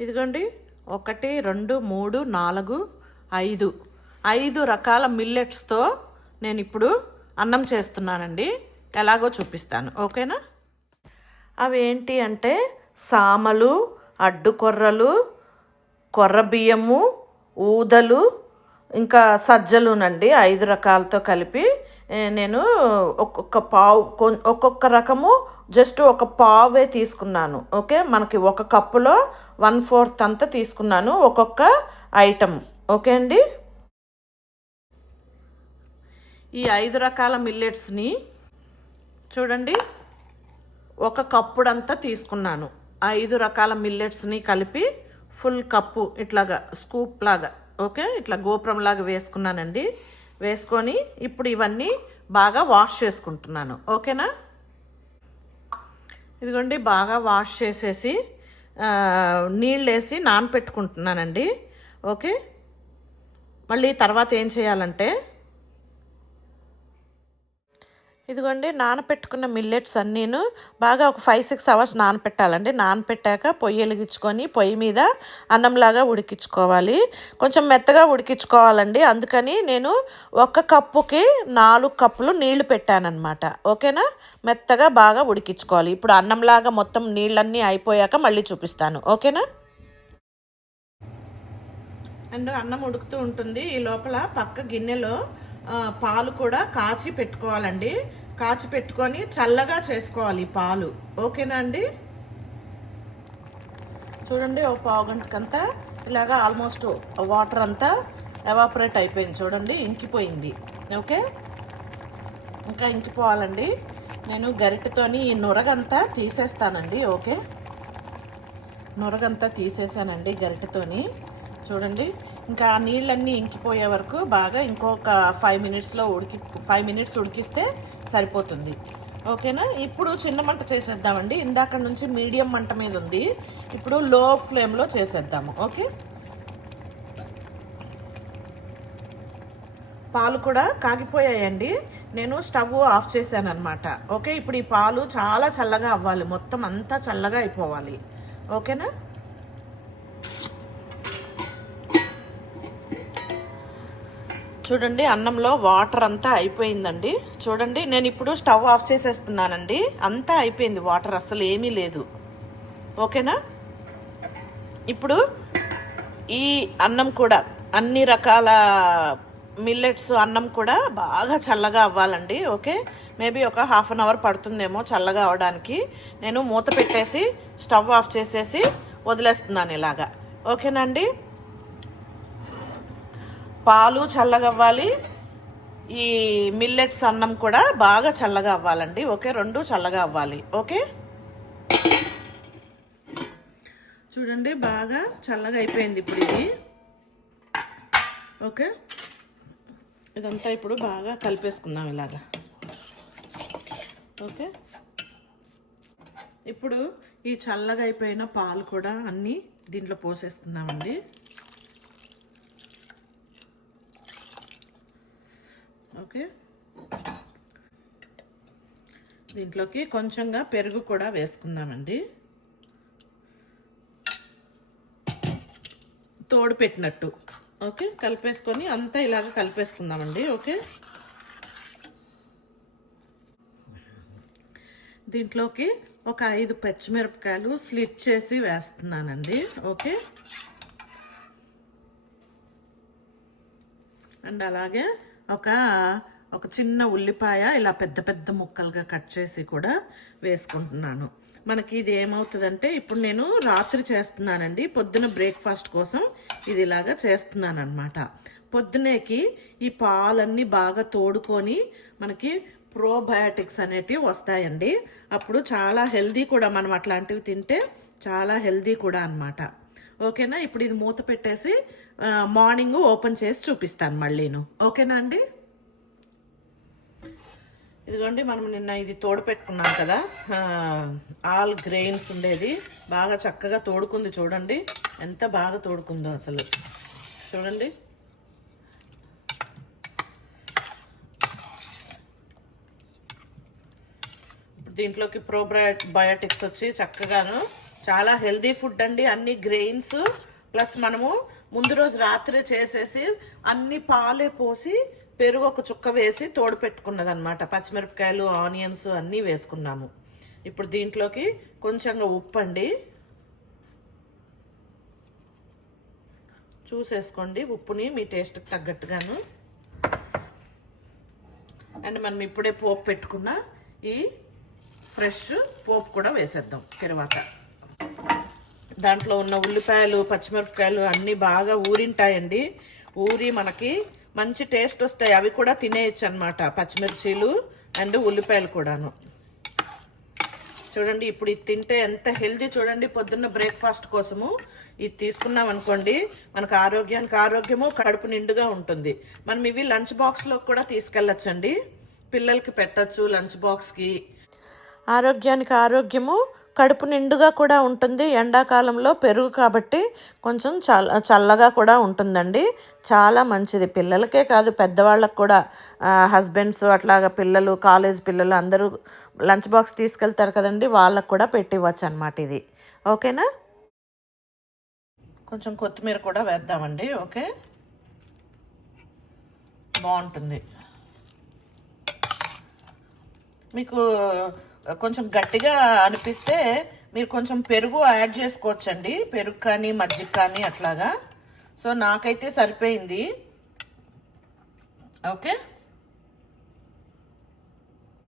ఇదిగోండి ఒకటి రెండు మూడు నాలుగు ఐదు. ఐదు రకాల మిల్లెట్స్తో నేను ఇప్పుడు అన్నం చేస్తున్నానండి. ఎలాగో చూపిస్తాను. ఓకేనా? అవి ఏంటి అంటే సామలు అడ్డుకొర్రలు కొర్ర బియ్యము ఊదలు ఇంకా సజ్జలునండి. ఐదు రకాలతో కలిపి నేను ఒక్కొక్క పావు కొన్- ఒక్కొక్క రకము జస్ట్ ఒక పావే తీసుకున్నాను ఓకే? మనకి ఒక కప్పులో వన్ ఫోర్త్ అంతా తీసుకున్నాను ఒక్కొక్క ఐటమ్ ఓకే అండి? ఈ ఐదు రకాల మిల్లెట్స్ని చూడండి ఒక కప్పుడంతా తీసుకున్నాను. ఐదు రకాల మిల్లెట్స్ని కలిపి ఫుల్ కప్పు ఇట్లాగా స్కూప్ లాగా ఓకే? ఇట్లా గోపురం లాగా వేసుకున్నానండి. వేసుకొని ఇప్పుడు ఇవన్నీ బాగా వాష్ చేసుకుంటున్నాను. ఓకేనా? ఇదిగోండి బాగా వాష్ చేసేసి నీళ్ళు వేసి నానపెట్టుకుంటున్నానండి. ఓకే? మళ్ళీ తర్వాత ఏం చేయాలంటే ఇదిగోండి నానపెట్టుకున్న మిల్లెట్స్ అన్నీను బాగా ఒక ఫైవ్ సిక్స్ అవర్స్ నానపెట్టాలండి. నానపెట్టాక పొయ్యి వెలిగించుకొని పొయ్యి మీద అన్నంలాగా ఉడికించుకోవాలి. కొంచెం మెత్తగా ఉడికించుకోవాలండి. అందుకని నేను ఒక కప్పుకి నాలుగు కప్పులు నీళ్ళు పెట్టానమాట ఓకేనా? మెత్తగా బాగా ఉడికించుకోవాలి. ఇప్పుడు అన్నంలాగా మొత్తం నీళ్ళన్నీ అయిపోయాక మళ్ళీ చూపిస్తాను. ఓకేనా? అండ్ అన్నం ఉడుకుతూ ఉంటుంది. ఈ లోపల పక్క గిన్నెలో పాలు కూడా కాచి పెట్టుకోవాలండి. కాచి పెట్టుకొని చల్లగా చేసుకోవాలి పాలు. ఓకేనా అండి? చూడండి ఒక పావు గంటకంతా ఇలాగా ఆల్మోస్ట్ వాటర్ అంతా ఎవాపరేట్ అయిపోయింది. చూడండి ఇంకిపోయింది. ఓకే? ఇంకా ఇంకిపోవాలండి. నేను గరిటెతోని ఈ నురగంతా తీసేస్తానండి. ఓకే? నురగంతా తీసేసానండి గరిటెతోని. చూడండి. ఇంకా ఆ నీళ్ళన్నీ ఇంకిపోయే వరకు బాగా ఇంకొక ఫైవ్ మినిట్స్లో ఉడికి ఫైవ్ మినిట్స్ ఉడికిస్తే సరిపోతుంది. ఓకేనా? ఇప్పుడు చిన్న మంట చేసేద్దామండి. ఇందాక నుంచి మీడియం మంట మీద ఉంది. ఇప్పుడు లో ఫ్లేమ్లో చేసేద్దాము. ఓకే? పాలు కూడా కాగిపోయాయండి. నేను స్టవ్ ఆఫ్ చేశాను అనమాట ఓకే? ఇప్పుడు ఈ పాలు చాలా చల్లగా అవ్వాలి. మొత్తం అంతా చల్లగా అయిపోవాలి. ఓకేనా? చూడండి అన్నంలో వాటర్ అంతా అయిపోయిందండి. చూడండి నేను ఇప్పుడు స్టవ్ ఆఫ్ చేసేస్తున్నానండి. అంతా అయిపోయింది వాటర్ అస్సలు ఏమీ లేదు. ఓకేనా? ఇప్పుడు ఈ అన్నం కూడా అన్ని రకాల మిల్లెట్స్ అన్నం కూడా బాగా చల్లగా అవ్వాలండి ఓకే? మేబీ ఒక హాఫ్ అన్ అవర్ పడుతుందేమో చల్లగా అవడానికి. నేను మూత పెట్టేసి స్టవ్ ఆఫ్ చేసేసి వదిలేస్తున్నాను ఇలాగా. ఓకేనా అండి? పాలు చల్లగా అవ్వాలి ఈ మిల్లెట్స్ అన్నం కూడా బాగా చల్లగా అవ్వాలండి. ఓకే? రెండు చల్లగా అవ్వాలి. ఓకే? చూడండి బాగా చల్లగా అయిపోయింది ఇప్పుడు ఇది. ఓకే? ఇదంతా ఇప్పుడు బాగా కలిపేసుకుందాం ఇలాగా. ఓకే? ఇప్పుడు ఈ చల్లగా అయిపోయిన పాలు కూడా అన్నీ దీంట్లో పోసేసుకుందామండి. ఓకే దీంట్లోకి కొంచెంగా పెరుగు కూడా వేసుకుందామండి. తోడు పెట్టినట్టు ఓకే? కలిపేసుకొని అంతా ఇలాగ కలిపేసుకుందామండి ఓకే? దీంట్లోకి ఒక ఐదు పచ్చిమిరపకాయలు స్లిట్ చేసి వేస్తున్నానండి ఓకే? అండ్ అలాగే ఒక ఒక చిన్న ఉల్లిపాయ ఇలా పెద్ద పెద్ద ముక్కలుగా కట్ చేసి కూడా వేసుకుంటున్నాను. మనకి ఇది ఏమవుతుందంటే ఇప్పుడు నేను రాత్రి చేస్తున్నానండి. పొద్దున బ్రేక్ఫాస్ట్ కోసం ఇది ఇలాగా చేస్తున్నాను అనమాట పొద్దునేకి ఈ పాలన్నీ బాగా తోడుకొని మనకి ప్రోబయాటిక్స్ అనేటివి వస్తాయండి. అప్పుడు చాలా హెల్దీ కూడా మనం అట్లాంటివి తింటే చాలా హెల్దీ కూడా అన్నమాట. ఓకేనా? ఇప్పుడు ఇది మూత పెట్టేసి మార్నింగ్ ఓపెన్ చేసి చూపిస్తాను మళ్ళీను. ఓకేనా అండి? ఇదిగోండి మనం నిన్న ఇది తోడు పెట్టుకున్నాం కదా ఆల్ గ్రెయిన్స్ ఉండేది. బాగా చక్కగా తోడుకుంది చూడండి. ఎంత బాగా తోడుకుందో అసలు. చూడండి. దీంట్లోకి దీంట్లోకి ప్రోబయోటిక్స్ వచ్చి చక్కగాను చాలా హెల్దీ ఫుడ్ అండి. అన్ని గ్రెయిన్స్ ప్లస్ మనము ముందు రోజు రాత్రి చేసేసి అన్ని పాలే పోసి పెరుగు ఒక చుక్క వేసి తోడు పెట్టుకున్నది అనమాట పచ్చిమిరపకాయలు ఆనియన్స్ అన్నీ వేసుకున్నాము. ఇప్పుడు దీంట్లోకి కొంచెంగా ఉప్పు అండి చూసేసుకోండి ఉప్పుని మీ టేస్ట్కి తగ్గట్టుగాను. అండ్ మనం ఇప్పుడే పోపు పెట్టుకున్న ఈ ఫ్రెష్ పోపు కూడా వేసేద్దాం. తర్వాత దాంట్లో ఉన్న ఉల్లిపాయలు పచ్చిమిరపకాయలు అన్నీ బాగా ఊరింటాయండి. ఊరి మనకి మంచి టేస్ట్ వస్తాయి. అవి కూడా తినేయచ్చు అనమాట పచ్చిమిర్చీలు అండ్ ఉల్లిపాయలు కూడాను. చూడండి ఇప్పుడు ఇది తింటే ఎంత హెల్దీ చూడండి పొద్దున్న బ్రేక్ఫాస్ట్ కోసము ఇది తీసుకున్నాం అనుకోండి మనకు ఆరోగ్యానికి ఆరోగ్యము కడుపు నిండుగా ఉంటుంది. మనం ఇవి లంచ్ బాక్స్లో కూడా తీసుకెళ్ళచ్చండి. పిల్లలకి పెట్టచ్చు లంచ్ బాక్స్కి. ఆరోగ్యానికి ఆరోగ్యము కడుపు నిండుగా కూడా ఉంటుంది. ఎండాకాలంలో పెరుగు కాబట్టి కొంచెం చల్ల చల్లగా కూడా ఉంటుందండి. చాలా మంచిది. పిల్లలకే కాదు పెద్దవాళ్ళకు కూడా హస్బెండ్స్ అట్లాగా పిల్లలు కాలేజ్ పిల్లలు అందరూ లంచ్ బాక్స్ తీసుకెళ్తారు కదండి వాళ్ళకు కూడా పెట్టివ్వచ్చు అనమాట ఇది. ఓకేనా? కొంచెం కొత్తిమీర కూడా వేద్దామండి. ఓకే? బాగుంటుంది. మీకు కొంచెం గట్టిగా అనిపిస్తే మీరు కొంచెం పెరుగు యాడ్ చేసుకోవచ్చండి. పెరుగు కానీ మజ్జిగ కానీ అట్లాగా. సో నాకైతే సరిపోయింది. ఓకే?